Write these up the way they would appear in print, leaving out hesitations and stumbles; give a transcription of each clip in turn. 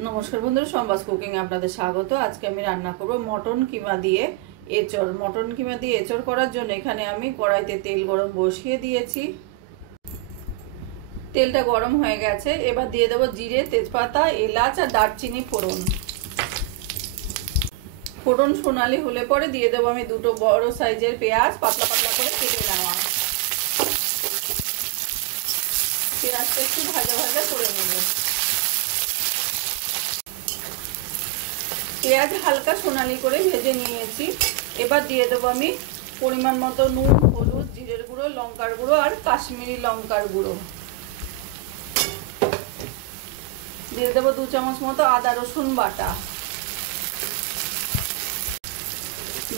নমস্কার বন্ধুরা, সম্বাস কুকিং এ আপনাদের স্বাগত। আজকে আমি রান্না করব মটন কিমা দিয়ে এঁচড়। মটন কিমা দিয়ে এঁচড় করার জন্য এখানে আমি কড়াইতে তেল গরম বসিয়ে দিয়েছি। তেলটা গরম হয়ে গেছে, এবার দিয়ে দেবো জিরে, তেজপাতা, এলাচ আর দারচিনি ফোড়ন। ফোড়ন সোনালি হলে পরে দিয়ে দেবো আমি দুটো বড় সাইজের পেঁয়াজ, পাতলা পাতলা করে কেটে নেওয়া। পেঁয়াজটা একটু ভাজা ভাজা করে নেব। পেঁয়াজ হালকা সোনালি করে ভেজে নিয়েছি। এবার দিয়ে দেবো আমি পরিমাণ মতো নুন, হলুদ, জিরের গুঁড়ো, লঙ্কার গুঁড়ো আর কাশ্মীরি লঙ্কার গুঁড়ো। দিয়ে দেবো 2 চামচ মতো আদা রসুন বাটা।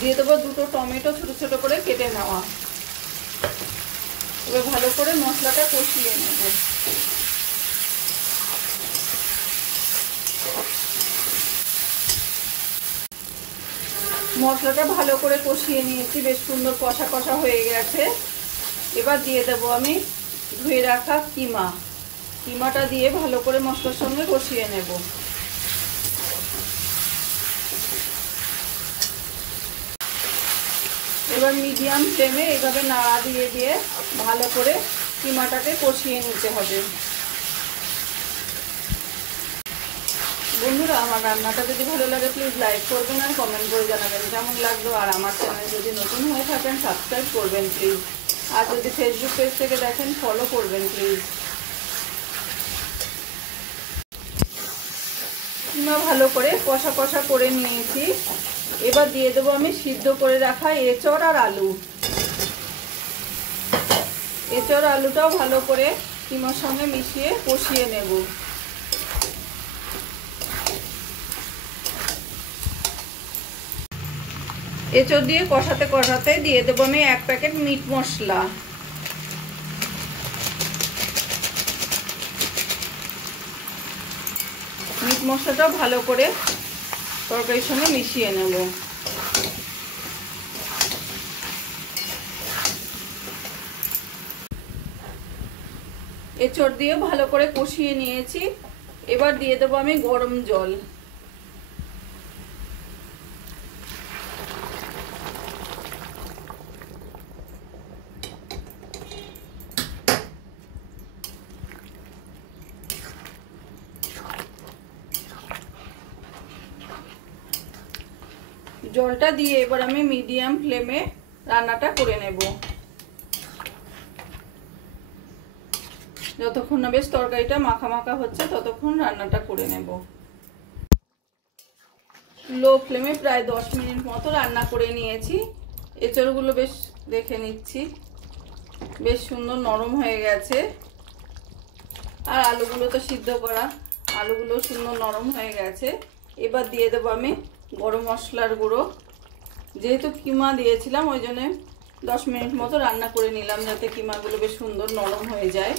দিয়ে দেবো দুটো টমেটো ছোট ছোট করে কেটে নেওয়া। এবার ভালো করে মশলাটা কষিয়ে নেব। মশলাটা ভালো করে কষিয়ে নিয়েছি, বেশ সুন্দর কষা কষা হয়ে গেছে। এবার দিয়ে দেবো আমি ধুয়ে রাখা কিমাটা দিয়ে ভালো করে মশলার সঙ্গে কষিয়ে নেব। এবার মিডিয়াম ফ্লেমে এইভাবে নাড়া দিয়ে দিয়ে ভালো করে কিমাটাকে কষিয়ে নিতে হবে। বন্ধুরা, আমার রান্নাটা যদি ভালো লাগে প্লিজ লাইক করবেন আর কমেন্ট করে জানাবেন কেমন লাগলো। আর আমার চ্যানেল যদি নতুন হয়ে থাকেন সাবস্ক্রাইব করবেন প্লিজ। আর যদি ফেসবুক পেজ থেকে দেখেন ফলো করবেন প্লিজ। কিমা ভালো করে কষা কষা করে নিয়েছি। এবার দিয়ে দেবো আমি সিদ্ধ করে রাখা এঁচড় আর আলু। এঁচড় আলুটাও ভালো করে কিমার সঙ্গে মিশিয়ে কষিয়ে নেব। এঁচড় দিয়ে কষাতে কষাতে দিয়ে দেবো আমি 1 প্যাকেট মিট মশলা। মিট মশলাটাও ভালো করে তরকারির সঙ্গে মিশিয়ে নেব। এঁচড় দিয়ে ভালো করে কষিয়ে নিয়েছি। এবার দিয়ে দেবো আমি গরম জল। জলটা দিয়ে এবার আমি মিডিয়াম ফ্লেমে রান্নাটা করে নেব। যতক্ষণ না বেশ তরকারিটা মাখা মাখা হচ্ছে ততক্ষণ রান্নাটা করে নেব। লো ফ্লেমে প্রায় 10 মিনিট মতো রান্না করে নিয়েছি। এঁচড়গুলো বেশ দেখে নিচ্ছি, বেশ সুন্দর নরম হয়ে গেছে। আর আলুগুলো তো সিদ্ধ করা, আলুগুলো সুন্দর নরম হয়ে গেছে। এবার দিয়ে দেবো আমি গরম মশলার গুঁড়ো। যেহেতু কিমা দিয়েছিলাম ওই জন্য 10 মিনিট মতো রান্না করে নিলাম, যাতে কিমাগুলো বেশ সুন্দর নরম হয়ে যায়।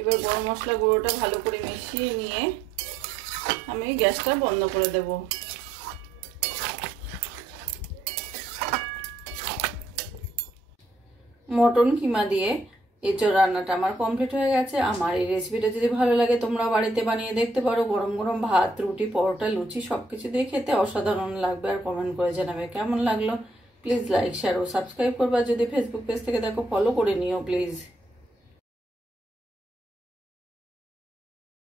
এবার গরম মশলা গুঁড়োটা ভালো করে মিশিয়ে নিয়ে আমি গ্যাসটা বন্ধ করে দেব। মটন কিমা দিয়ে এঁচড় রান্নাটা আমার কমপ্লিট হয়ে গেছে। আমার এই রেসিপিটা যদি ভালো লাগে তোমরা বাড়িতে বানিয়ে দেখতে পারো। গরম গরম ভাত, রুটি, পরোটা, লুচি সবকিছু দিয়ে খেতে অসাধারণ লাগবে। আর কমেন্ট করে জানাবে কেমন লাগলো। প্লিজ লাইক, শেয়ার ও সাবস্ক্রাইব করবা। যদি ফেসবুক পেজ থেকে দেখো ফলো করে নিও প্লিজ।